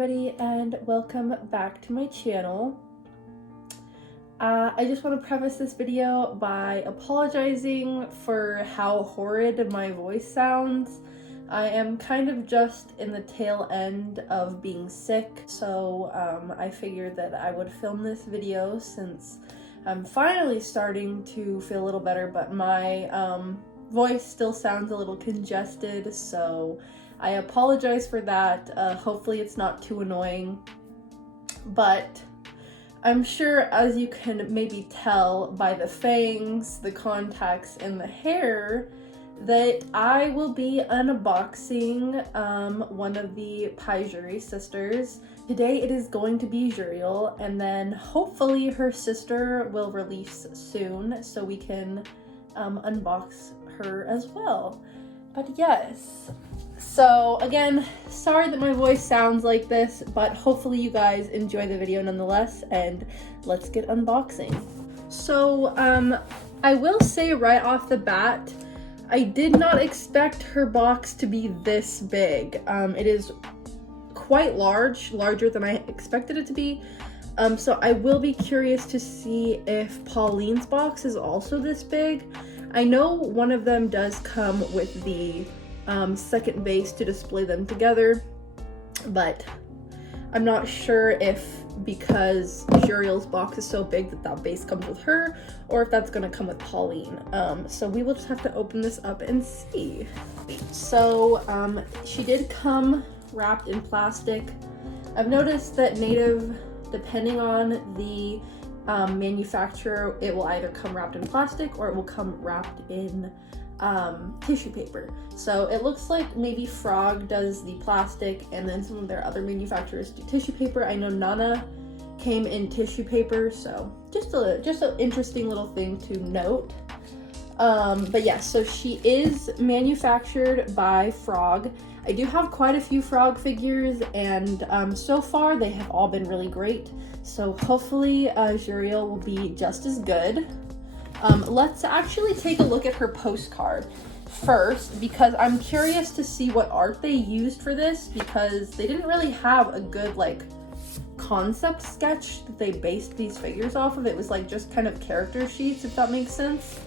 everybody, and welcome back to my channel. I just want to preface this video by apologizing for how horrid my voice sounds. I am kind of just in the tail end of being sick, so I figured that I would film this video since I'm finally starting to feel a little better, but my voice still sounds a little congested, so I apologize for that. Hopefully it's not too annoying, but I'm sure, as you can maybe tell by the fangs, the contacts, and the hair, that I will be unboxing one of the Paijuri sisters. Today it is going to be Juriel, and then hopefully her sister will release soon so we can unbox her as well. But yes, so again, sorry that my voice sounds like this, but hopefully you guys enjoy the video nonetheless, and let's get unboxing. So I will say right off the bat, I did not expect her box to be this big. It is quite larger than I expected it to be. So I will be curious to see if Pauline's box is also this big. I know one of them does come with the second base to display them together, but I'm not sure if because Juriel's box is so big that base comes with her, or if that's gonna come with Pauline. So we will just have to open this up and see. So she did come wrapped in plastic. I've noticed that Native, depending on the manufacturer, it will either come wrapped in plastic or it will come wrapped in tissue paper. So it looks like maybe Frog does the plastic and then some of their other manufacturers do tissue paper. I know Nana came in tissue paper, so just an interesting little thing to note. But yeah, so she is manufactured by Frog. I do have quite a few Frog figures, and so far they have all been really great. So hopefully Juriel will be just as good. Let's actually take a look at her postcard first, because I'm curious to see what art they used for this, because they didn't really have a good like concept sketch that they based these figures off of. It was like just kind of character sheets, if that makes sense.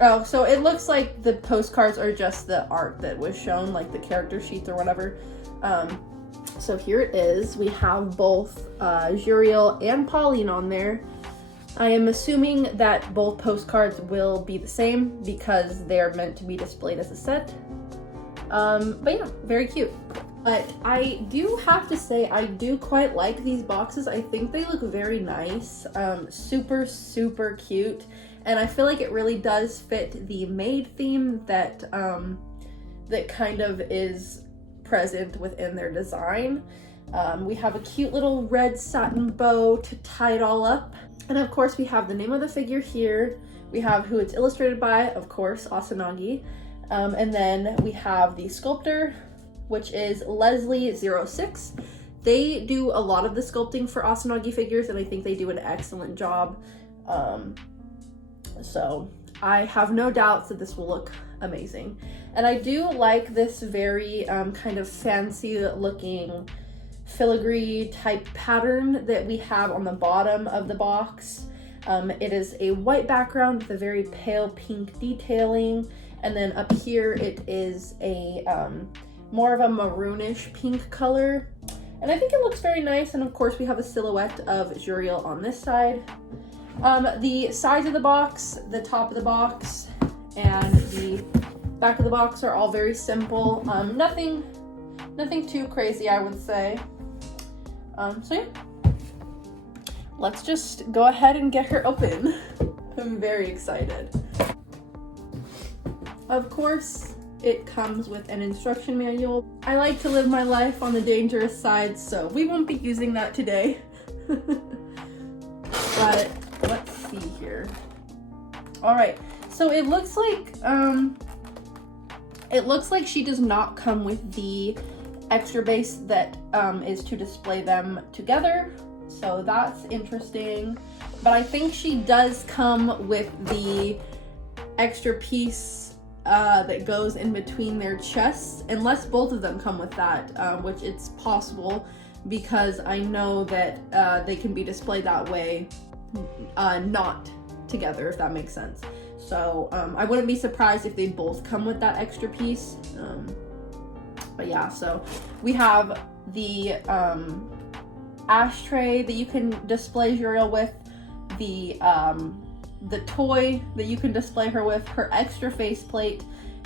Oh, so it looks like the postcards are just the art that was shown, like the character sheets or whatever. So here it is. We have both Juriel and Pauline on there. I am assuming that both postcards will be the same because they're meant to be displayed as a set. But yeah, very cute. But I do have to say, I do quite like these boxes. I think they look very nice. Super cute. And I feel like it really does fit the maid theme that that kind of is present within their design. We have a cute little red satin bow to tie it all up. And of course we have the name of the figure here. We have who it's illustrated by, of course, Asanagi. And then we have the sculptor, which is Leslie06. They do a lot of the sculpting for Asanagi figures, and I think they do an excellent job. So I have no doubts that this will look amazing. And I do like this very kind of fancy looking filigree type pattern that we have on the bottom of the box. It is a white background with a very pale pink detailing, and then up here it is a more of a maroonish pink color, and I think it looks very nice. And of course we have a silhouette of Juriel on this side. The sides of the box, the top of the box, and the back of the box are all very simple. Nothing too crazy, I would say. So yeah, let's just go ahead and get her open. I'm very excited. Of course, it comes with an instruction manual. I like to live my life on the dangerous side, so we won't be using that today. But let's see here. All right, so it looks like she does not come with the extra base that is to display them together, so that's interesting. But I think she does come with the extra piece that goes in between their chests, unless both of them come with that, which it's possible because I know that they can be displayed that way, not together, if that makes sense. So I wouldn't be surprised if they both come with that extra piece. But yeah, so we have the ashtray that you can display Uriel with, the toy that you can display her with, her extra faceplate,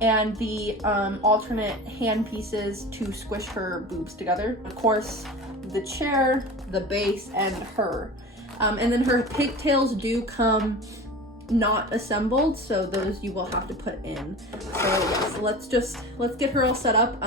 and the alternate hand pieces to squish her boobs together. Of course, the chair, the base, and her. And then her pigtails do come not assembled, so those you will have to put in. So yes, let's get her all set up.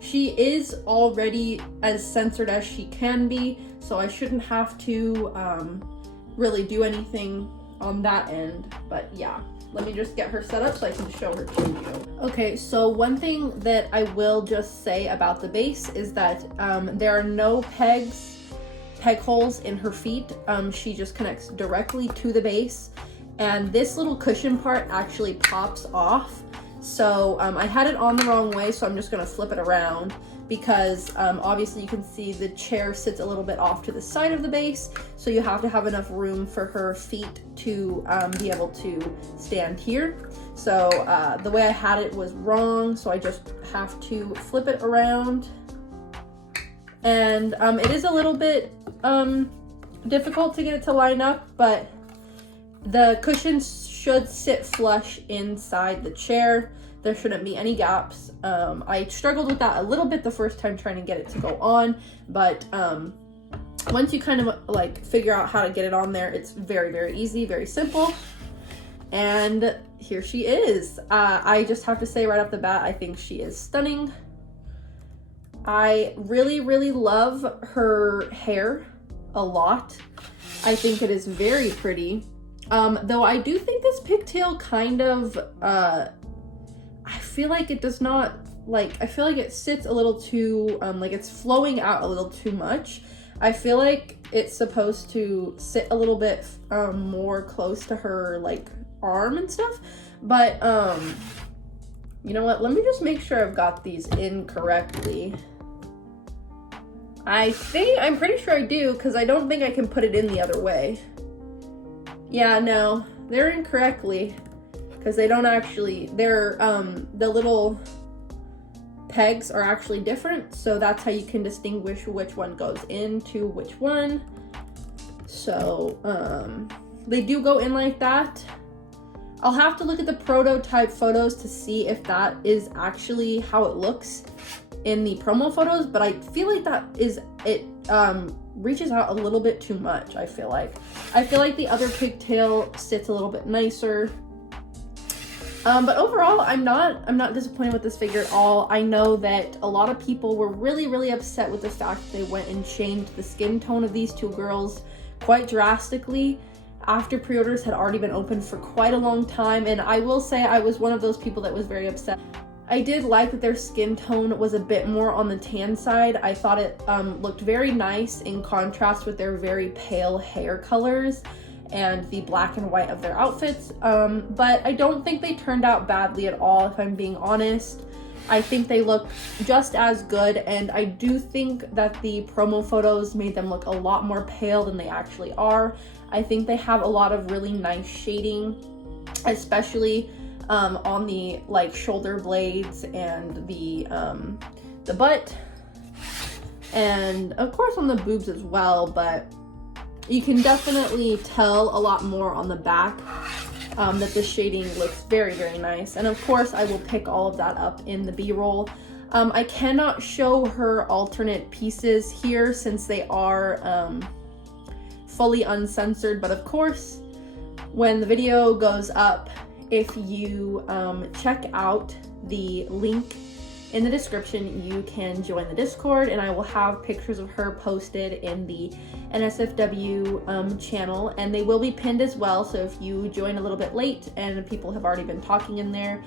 She is already as censored as she can be, so I shouldn't have to really do anything on that end. But yeah, let me just get her set up so I can show her to you. Okay, so one thing that I will just say about the base is that there are no peg holes in her feet. She just connects directly to the base, and this little cushion part actually pops off. So I had it on the wrong way, so I'm just gonna flip it around because obviously you can see the chair sits a little bit off to the side of the base, so you have to have enough room for her feet to be able to stand here. So the way I had it was wrong, so I just have to flip it around. And it is a little bit difficult to get it to line up, but the cushions should sit flush inside the chair. There shouldn't be any gaps. I struggled with that a little bit the first time trying to get it to go on, but once you kind of like figure out how to get it on there, it's very, very easy, very simple. And here she is. I just have to say right off the bat, I think she is stunning. I really, really love her hair a lot. I think it is very pretty. Though I do think this pigtail kind of, I feel like it does not, I feel like it sits a little too, like it's flowing out a little too much. I feel like it's supposed to sit a little bit more close to her, arm and stuff. But, you know what? Let me just make sure I've got these in correctly. I'm pretty sure I do, because I don't think I can put it in the other way. Yeah, no, they're incorrectly, because they don't actually, the little pegs are actually different, so that's how you can distinguish which one goes into which one. So, they do go in like that. I'll have to look at the prototype photos to see if that is actually how it looks in the promo photos, but I feel like it reaches out a little bit too much. I feel like the other pigtail sits a little bit nicer. But overall, I'm not disappointed with this figure at all. I know that a lot of people were really, really upset with the fact that they went and changed the skin tone of these two girls quite drastically after pre-orders had already been open for quite a long time, and I will say I was one of those people that was very upset. I did like that their skin tone was a bit more on the tan side. I thought it looked very nice in contrast with their very pale hair colors and the black and white of their outfits. But I don't think they turned out badly at all, if I'm being honest. I think they look just as good, and I do think that the promo photos made them look a lot more pale than they actually are. I think they have a lot of really nice shading, especially on the shoulder blades and the butt, and of course on the boobs as well, but you can definitely tell a lot more on the back that the shading looks very, very nice. And of course I will pick all of that up in the B-roll. I cannot show her alternate pieces here since they are fully uncensored, but of course when the video goes up, if you check out the link in the description, you can join the Discord, and I will have pictures of her posted in the NSFW channel, and they will be pinned as well. So if you join a little bit late and people have already been talking in there,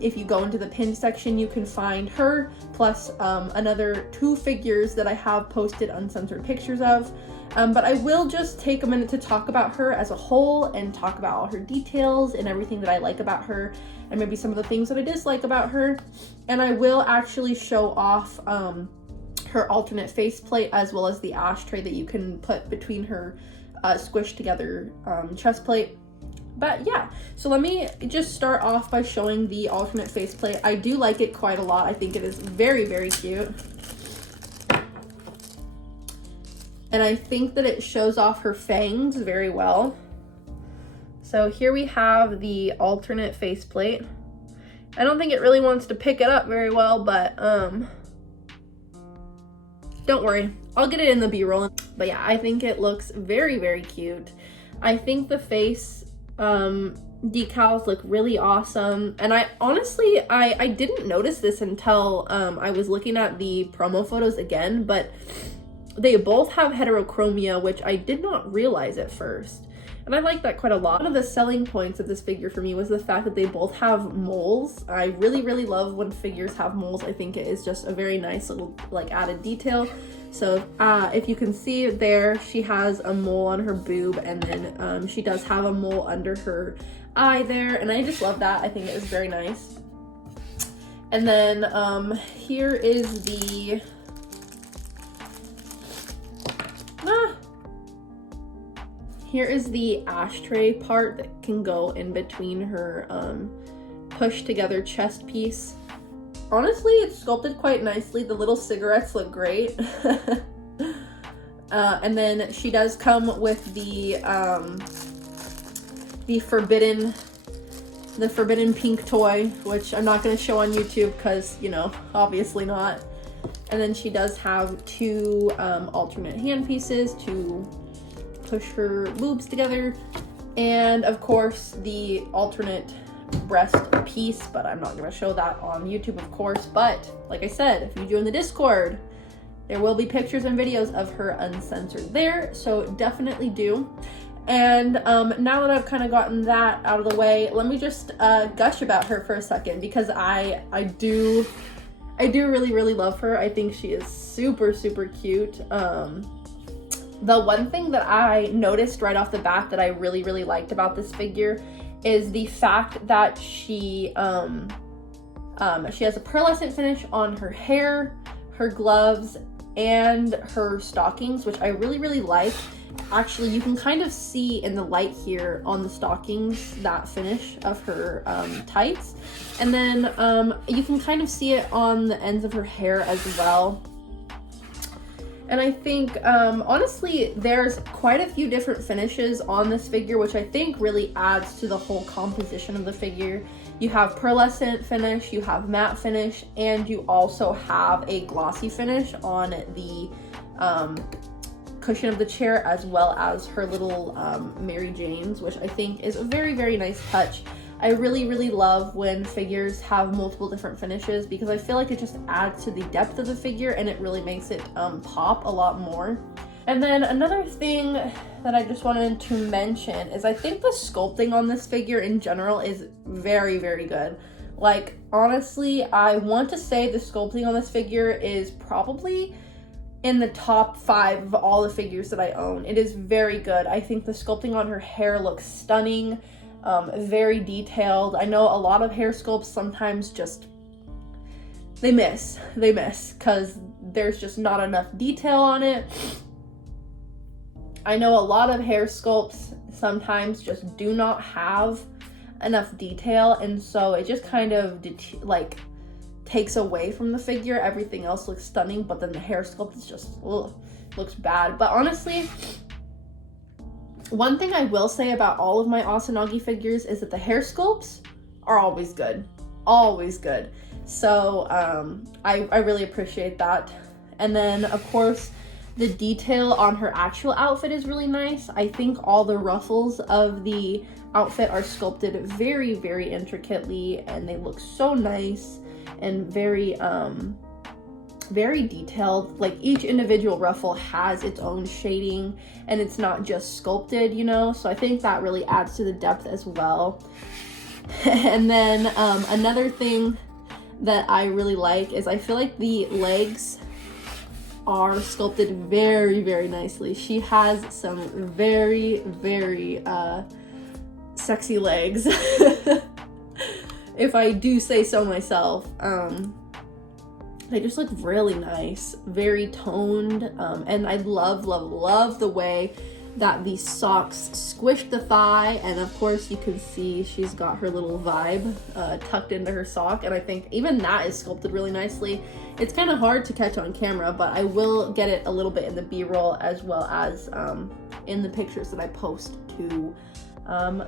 If you go into the pin section, you can find her plus another 2 figures that I have posted uncensored pictures of. But I will just take a minute to talk about her as a whole and talk about all her details and everything that I like about her, and maybe some of the things that I dislike about her. And I will actually show off her alternate faceplate as well as the ashtray that you can put between her squished together chest plate. But yeah, so let me just start off by showing the alternate faceplate. I do like it quite a lot. I think it is very, very cute. And I think that it shows off her fangs very well. So here we have the alternate faceplate. I don't think it really wants to pick it up very well, but don't worry, I'll get it in the B-roll. But yeah, I think it looks very, very cute. I think the face decals look really awesome, and I honestly I didn't notice this until I was looking at the promo photos again, but they both have heterochromia, which I did not realize at first, and I like that quite a lot. One of the selling points of this figure for me was the fact that they both have moles. I really, really love when figures have moles. I think it is just a very nice little like added detail. So if you can see there, she has a mole on her boob, and then she does have a mole under her eye there, and I just love that. I think it is very nice. And then here is the here is the ashtray part that can go in between her pushed together chest piece. Honestly, it's sculpted quite nicely. The little cigarettes look great. And then she does come with the forbidden pink toy, which I'm not going to show on YouTube because, you know, obviously not. And then she does have 2 alternate hand pieces to push her boobs together. And of course, the alternate breast piece, but I'm not going to show that on YouTube, of course. But like I said, if you join the Discord, there will be pictures and videos of her uncensored there, so definitely do. And now that I've kind of gotten that out of the way, let me just gush about her for a second, because I do really, really love her. I think she is super, super cute. The one thing that I noticed right off the bat that I really, really liked about this figure is the fact that she has a pearlescent finish on her hair, her gloves, and her stockings, which I really, really like. Actually, you can kind of see in the light here on the stockings that finish of her tights. And then you can kind of see it on the ends of her hair as well. And I think, honestly, there's quite a few different finishes on this figure, which I think really adds to the whole composition of the figure. You have pearlescent finish, you have matte finish, and you also have a glossy finish on the cushion of the chair, as well as her little Mary Janes, which I think is a very, very nice touch. I really, really love when figures have multiple different finishes, because I feel like it just adds to the depth of the figure and it really makes it pop a lot more. And then another thing that I just wanted to mention is I think the sculpting on this figure in general is very, very good. Like, honestly, I want to say the sculpting on this figure is probably in the top 5 of all the figures that I own. It is very good. I think the sculpting on her hair looks stunning. Very detailed. I know a lot of hair sculpts sometimes just they miss because there's just not enough detail on it. I know a lot of hair sculpts sometimes just do not have enough detail, and so it just kind of like takes away from the figure. Everything else looks stunning, but then the hair sculpt is just looks bad. But honestly, one thing I will say about all of my Asanagi figures is that the hair sculpts are always good. Always good. So I really appreciate that. And then, of course, the detail on her actual outfit is really nice. I think all the ruffles of the outfit are sculpted very, very intricately, and they look so nice and very very detailed. Like, each individual ruffle has its own shading and it's not just sculpted, you know, so I think that really adds to the depth as well. And then another thing that I really like is I feel like the legs are sculpted very, very nicely. She has some very, very sexy legs, if I do say so myself. They just look really nice, very toned, and I love, love, love the way that the socks squish the thigh, and of course you can see she's got her little vibe tucked into her sock, and I think even that is sculpted really nicely. It's kind of hard to catch on camera, but I will get it a little bit in the B-roll as well as in the pictures that I post to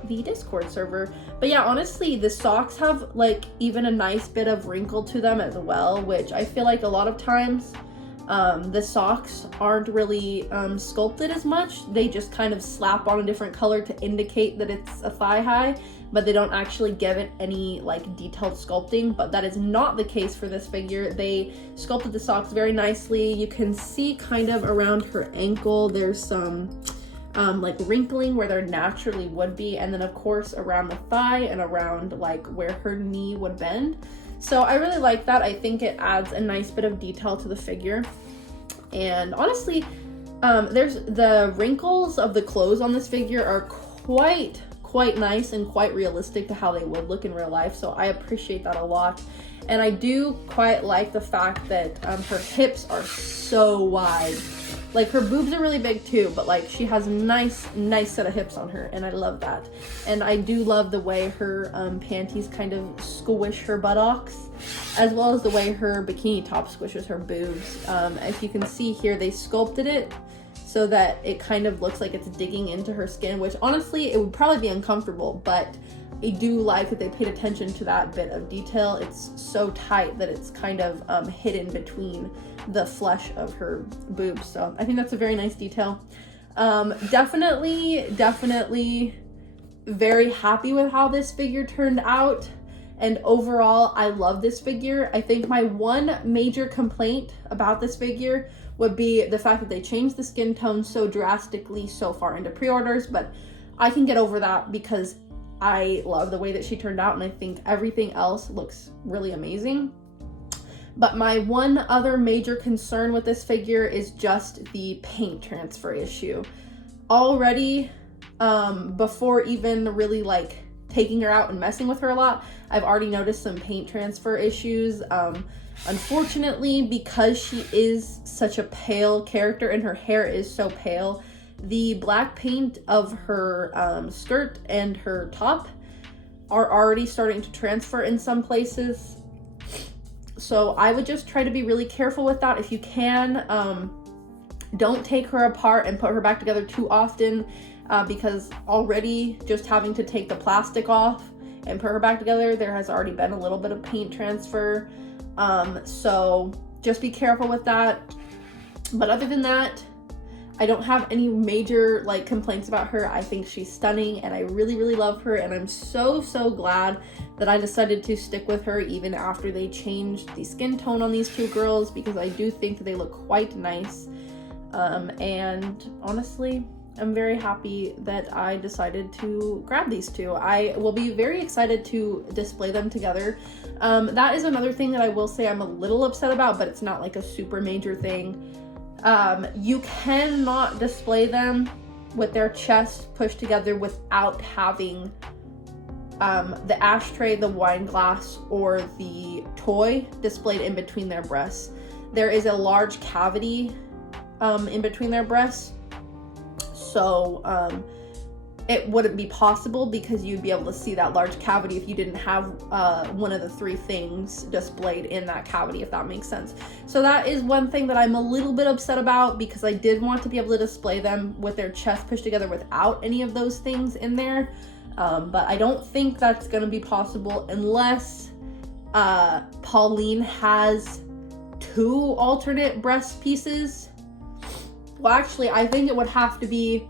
the Discord server. But yeah, honestly, the socks have like even a nice bit of wrinkle to them as well, which I feel like a lot of times the socks aren't really sculpted as much. They just kind of slap on a different color to indicate that it's a thigh high, but they don't actually give it any like detailed sculpting. But that is not the case for this figure. They sculpted the socks very nicely. You can see kind of around her ankle there's some like wrinkling where there naturally would be, and then of course around the thigh and around like where her knee would bend. So I really like that. I think it adds a nice bit of detail to the figure. And honestly, there's the wrinkles of the clothes on this figure are quite nice and quite realistic to how they would look in real life. So I appreciate that a lot. And I do quite like the fact that her hips are so wide. Like her boobs are really big too, but like she has a nice set of hips on her, and I love that. And I do love the way her panties kind of squish her buttocks, as well as the way her bikini top squishes her boobs. As you can see here, they sculpted it so that it kind of looks like it's digging into her skin, which honestly, it would probably be uncomfortable, but I do like that they paid attention to that bit of detail. It's so tight that it's kind of hidden between the flesh of her boobs. So I think that's a very nice detail. Definitely very happy with how this figure turned out. And overall, I love this figure. I think my one major complaint about this figure would be the fact that they changed the skin tone so drastically so far into pre-orders, but I can get over that because I love the way that she turned out, and I think everything else looks really amazing. But my one other major concern with this figure is just the paint transfer issue. Already, before even really like taking her out and messing with her a lot, I've already noticed some paint transfer issues. Unfortunately, because she is such a pale character and her hair is so pale, the black paint of her skirt and her top are already starting to transfer in some places. So I would just try to be really careful with that if you can. Don't take her apart and put her back together too often, because already just having to take the plastic off and put her back together, there has already been a little bit of paint transfer. So just be careful with that. But other than that, I don't have any major like complaints about her. I think she's stunning and I really love her, and I'm so glad that I decided to stick with her even after they changed the skin tone on these two girls, because I do think that they look quite nice. And honestly, I'm very happy that I decided to grab these two. I will be very excited to display them together. That is another thing that I will say I'm a little upset about, but it's not like a super major thing. You cannot display them with their chest pushed together without having the ashtray, the wine glass, or the toy displayed in between their breasts. There is a large cavity in between their breasts, so it wouldn't be possible because you'd be able to see that large cavity if you didn't have one of the three things displayed in that cavity, if that makes sense. So that is one thing that I'm a little bit upset about, because I did want to be able to display them with their chest pushed together without any of those things in there. But I don't think that's going to be possible unless Pauline has two alternate breast pieces. Well, actually, I think it would have to be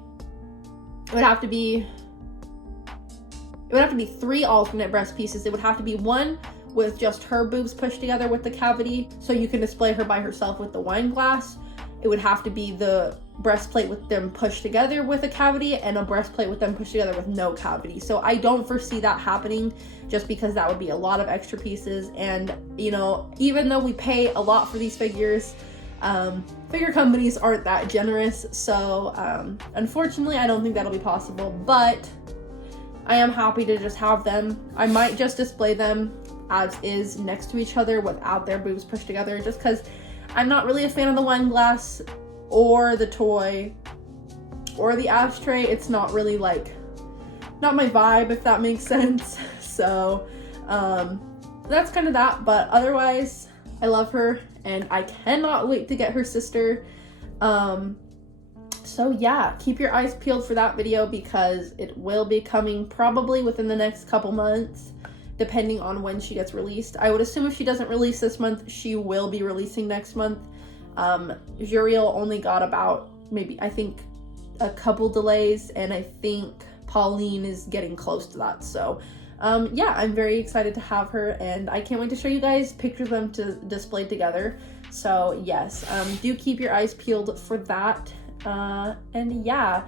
three alternate breast pieces. It would have to be one with just her boobs pushed together with the cavity, so you can display her by herself with the wine glass, it would have to be the breastplate with them pushed together with a cavity and a breastplate with them pushed together with no cavity. So I don't foresee that happening, just because that would be a lot of extra pieces. And, you know, even though we pay a lot for these figures, figure companies aren't that generous. So unfortunately, I don't think that'll be possible, but I am happy to just have them. I might just display them as is next to each other without their boobs pushed together, just because I'm not really a fan of the wine glass or the toy or the ashtray. It's not really like, not my vibe, if that makes sense. So that's kind of that, but otherwise I love her and I cannot wait to get her sister. So yeah, keep your eyes peeled for that video, because it will be coming probably within the next couple months, depending on when she gets released. I would assume if she doesn't release this month, she will be releasing next month. Juriel only got about, maybe, I think, a couple delays, and I think Pauline is getting close to that. So yeah, I'm very excited to have her, and I can't wait to show you guys pictures of them to display together. So yes, do keep your eyes peeled for that. And yeah,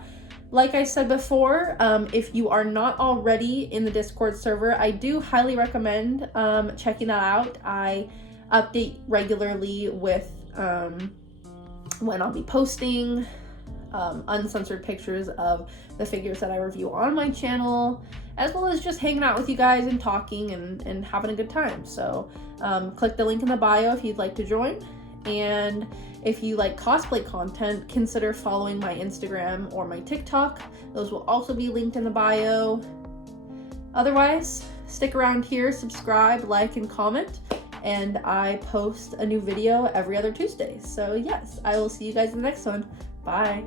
like I said before, if you are not already in the Discord server, I do highly recommend checking that out. I update regularly with when I'll be posting uncensored pictures of the figures that I review on my channel, as well as just hanging out with you guys and talking and having a good time. So click the link in the bio if you'd like to join. And if you like cosplay content, consider following my Instagram or my TikTok. Those will also be linked in the bio. Otherwise, stick around here, subscribe, like, and comment. And I post a new video every other Tuesday. So yes, I will see you guys in the next one. Bye.